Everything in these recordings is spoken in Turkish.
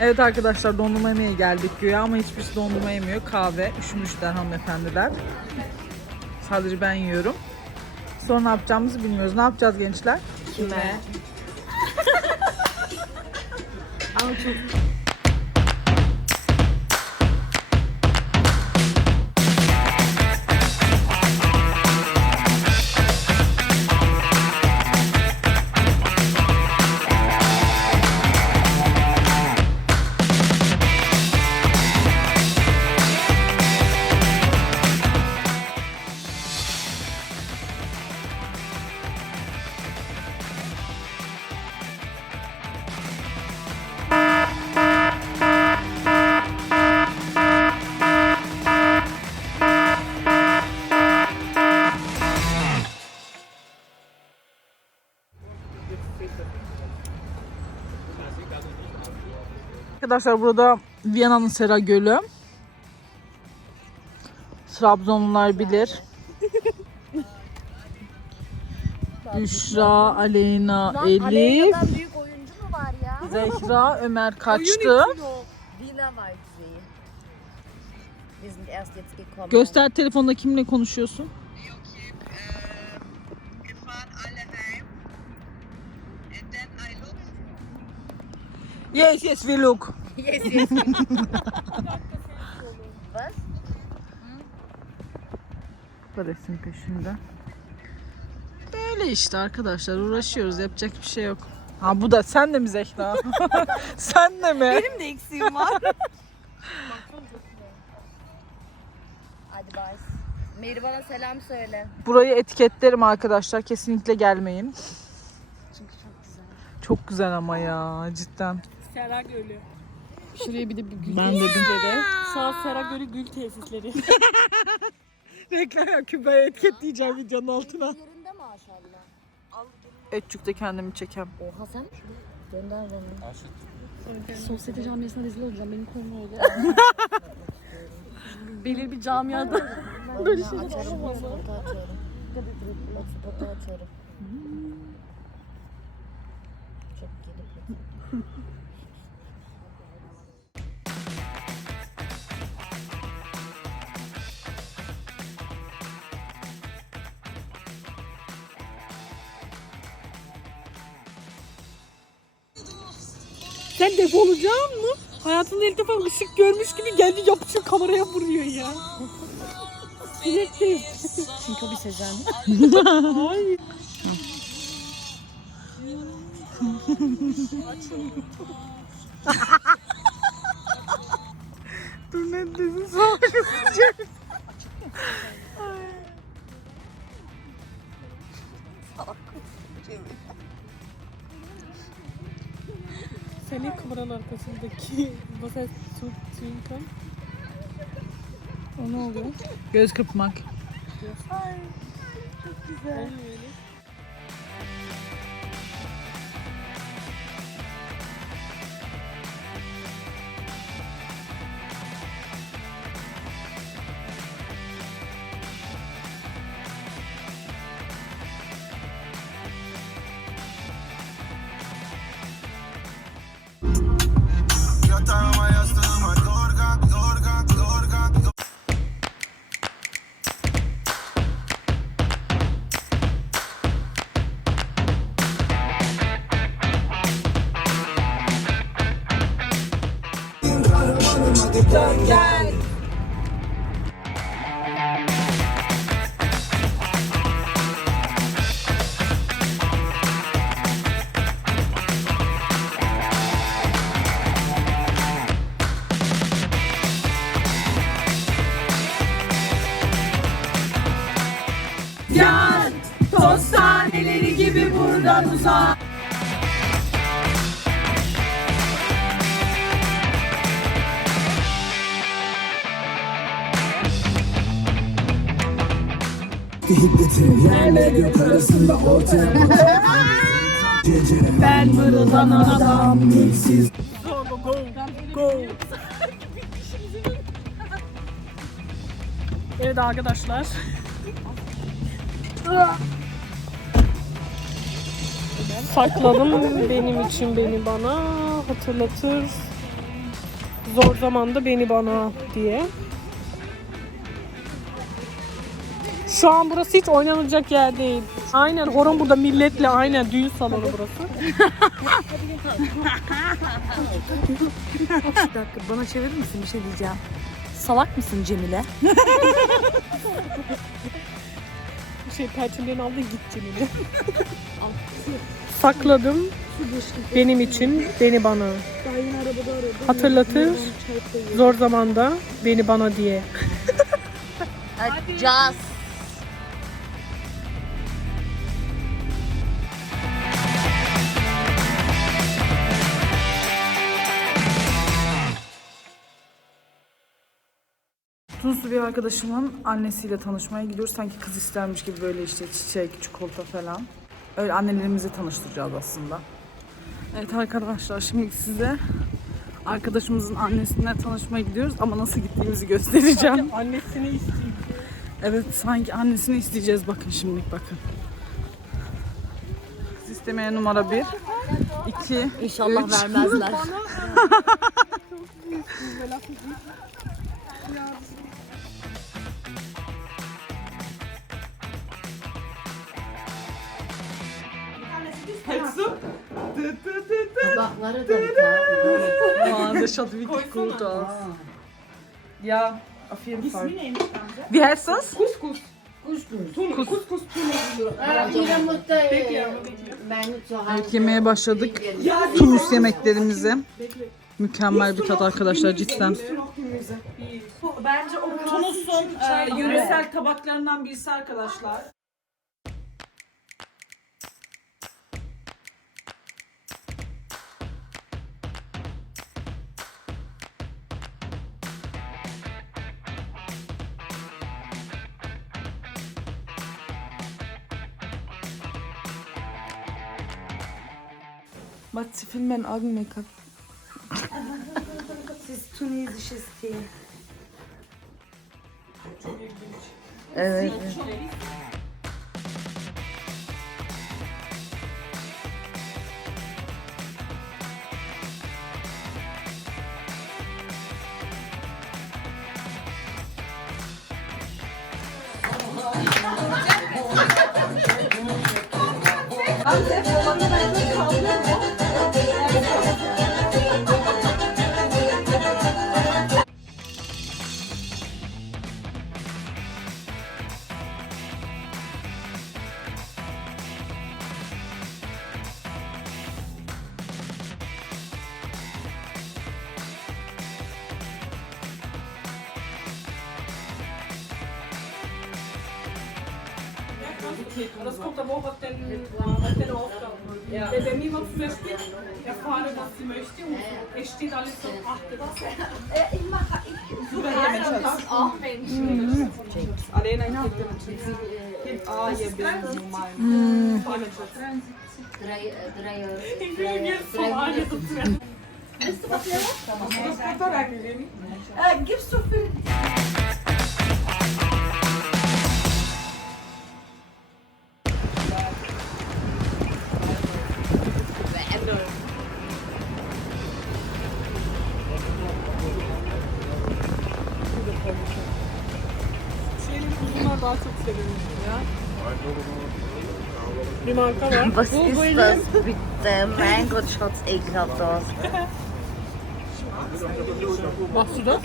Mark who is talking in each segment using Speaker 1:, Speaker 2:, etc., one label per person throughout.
Speaker 1: Evet arkadaşlar dondurma yemeye geldik güya ama hiçbirisi dondurma yemiyor. Kahve, üşümüşler hanımefendiler. Sadece ben yiyorum. Sonra ne yapacağımızı bilmiyoruz. Ne yapacağız gençler?
Speaker 2: Kime? Ama çok
Speaker 1: Arkadaşlar burada Viyana'nın Sera Gölü. Trabzonlular bilir. Büşra, Aleyna, Elif,
Speaker 3: Aleyna'dan büyük oyuncu mu var ya?
Speaker 1: Zehra, Ömer kaçtı.
Speaker 3: Wiener Waldsee. Wir sind erst jetzt gekommen.
Speaker 1: Göster telefonda kimle konuşuyorsun?
Speaker 4: gefahren alle heim. And then I looked
Speaker 1: Yes, yes, we look.
Speaker 3: Yes, yes. Was?
Speaker 1: Resim peşinde. Böyle işte arkadaşlar uğraşıyoruz yapacak bir şey yok. Ha bu da sen de mi Zehra? sen de mi?
Speaker 2: benim de eksiğim var.
Speaker 3: Hadi bye. Merivan'a selam söyle.
Speaker 1: Burayı etiketlerim arkadaşlar. Kesinlikle gelmeyin.
Speaker 3: Çünkü çok güzel.
Speaker 1: Çok güzel ama ya cidden.
Speaker 5: Sera Gölü. Şuraya bir de bir gül
Speaker 1: Ben de
Speaker 5: tesisleri. Sağ Sera Gölü gül tesisleri.
Speaker 1: Reklam ya Küba'ya etiketleyeceğim videonun altına.
Speaker 3: Yerinde maşallah.
Speaker 1: Etçük'te kendimi çekem.
Speaker 3: Oha sen gönder beni.
Speaker 5: Sosyete camiasına rezil olacağım. Beni koyma öyle. Belirli bir camiada.
Speaker 3: Böyle şeyler açarım. Açıyorum. Hotspotu açıyorum. Çok
Speaker 5: Sen defolacak mı? Hayatında ilk defa ışık görmüş gibi geldi yapışıyor kameraya vuruyor ya. Sinirliyim. Çünkü o bir sezen. Ay.
Speaker 1: Dur ne dedin sana
Speaker 5: Tunkan. O ne oluyor?
Speaker 1: Göz kırpmak.
Speaker 5: Öyle öyle.
Speaker 6: Yatağıma
Speaker 7: Hiddetin yerle gök arasında ortaya Ben mırıldanan adam Mülksiz
Speaker 5: Go go go. Evet arkadaşlar. Sakladım benim için beni bana hatırlatır Zor zamanda beni bana diye. Şu an burası hiç oynanacak yer değil. Aynen horon burada milletle aynen düğün salonu burası.
Speaker 2: Bir dakika bana çevirir misin bir şey diyeceğim. Salak mısın Cemile?
Speaker 5: Şey perçinlerini aldı git Cemile. Sakladım benim için beni bana. Hatırlatır zor zamanda beni bana diye.
Speaker 3: Caz.
Speaker 1: Tunuslu bir arkadaşımın annesiyle tanışmaya gidiyoruz. Sanki kız istermiş gibi böyle işte çiçek, çikolata falan. Öyle annelerimizi tanıştıracağız aslında. Evet arkadaşlar şimdi size arkadaşımızın annesiyle tanışmaya gidiyoruz ama nasıl gittiğimizi göstereceğim.
Speaker 5: Annesini istiyor.
Speaker 1: Evet sanki annesini isteyeceğiz bakın şimdi bakın. Kız istemeye numara bir, iki,
Speaker 2: İnşallah
Speaker 1: üç.
Speaker 2: vermezler.
Speaker 3: Tabakları da bir tane.
Speaker 1: Ja, das schaut wirklich gut aus. Ja, auf jeden Fall. Wie heißt das?
Speaker 3: Kuskus.
Speaker 1: Evet yemeğe başladık. Tunus yemeklerimize. Mükemmel bir tat arkadaşlar cidden. Bence o Tunus'un e, yöresel tabaklarından birisi arkadaşlar.
Speaker 2: Bak sie filmen mein Augen-Make-up. Das ist tunesisches Tee.
Speaker 3: Evet. Aktivitäten.
Speaker 5: Und das kommt aber auch auf den, auf den Aufgaben. Ja. Wenn der mir was möchte, erfahre, was sie möchte und so. es steht alles so, achte das. Äh,
Speaker 2: ich mache, ich suche ja, auch
Speaker 8: Menschen. Mhm.
Speaker 2: Alena, ich gebe dir Chips.
Speaker 3: Gib A, ihr Bild,
Speaker 2: normal.
Speaker 1: Mhm.
Speaker 3: Drei, äh, drei, äh,
Speaker 5: ich will jetzt vom Anja so Willst du was lernen? Hast du das Konto reingegeben? Äh, gibst du für... Bir marka var.
Speaker 3: Was ist das bitte? Mein Gott, schaut's ekelhaft aus.
Speaker 5: Machst du das?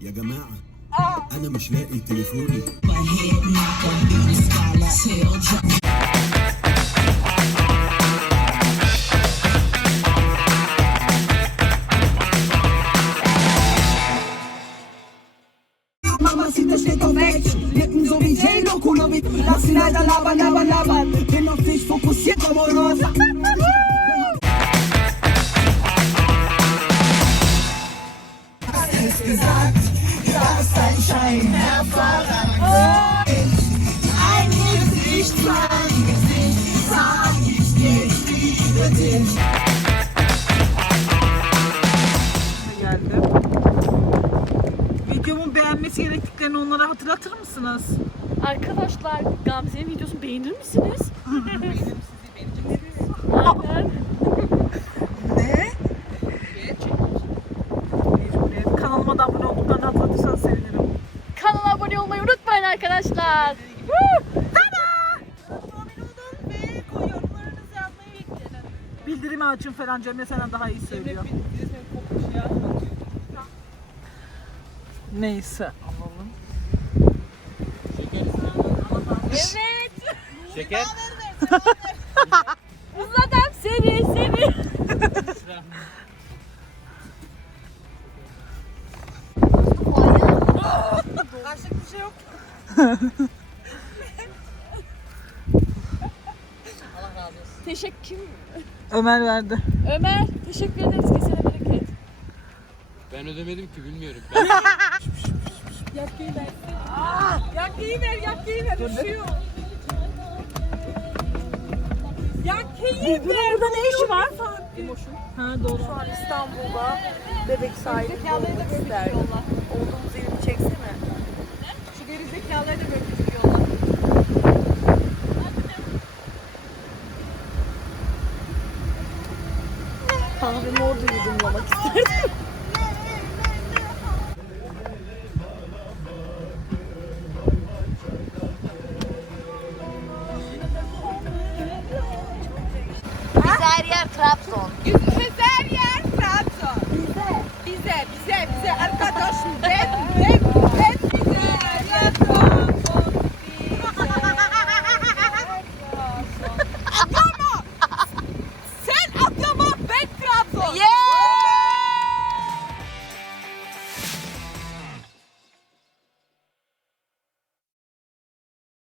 Speaker 7: يا جماعة أنا مش لاقي تليفوني
Speaker 9: Action, Lippen so wie J-Lo, Kulovic Lass ihn Alter labern, labern, labern. Bin auf dich fokussiert, amorosa Es
Speaker 1: Beğenmesi gerektiklerini onlara hatırlatır mısınız?
Speaker 2: Arkadaşlar Gamze'nin videosunu beğenir misiniz? Aynen.
Speaker 1: Evet, Kanalıma da abone olduklarını hatırlatırsanız sevinirim.
Speaker 2: Kanala abone olmayı unutmayın arkadaşlar.
Speaker 1: Bildirimi açın falan Cemre senden daha iyi söylüyor. Neyse alalım.
Speaker 2: Evet.
Speaker 10: Şeker.
Speaker 2: Uzadım seni seni. Teşekkür
Speaker 1: Ömer verdi.
Speaker 2: Ömer teşekkür ederiz bereket.
Speaker 10: Ben ödemedim ki bilmiyorum.
Speaker 2: Yakkıyı ver.
Speaker 5: Yakkıyı ver, yakkıyı ver. Üşüyor. Yakkıyı ver.
Speaker 2: Burada ne işi var?
Speaker 1: Ha doğru.
Speaker 2: Şu an İstanbul'da bebek sahibi olmak isterdim. Olduğumuz
Speaker 3: Güzel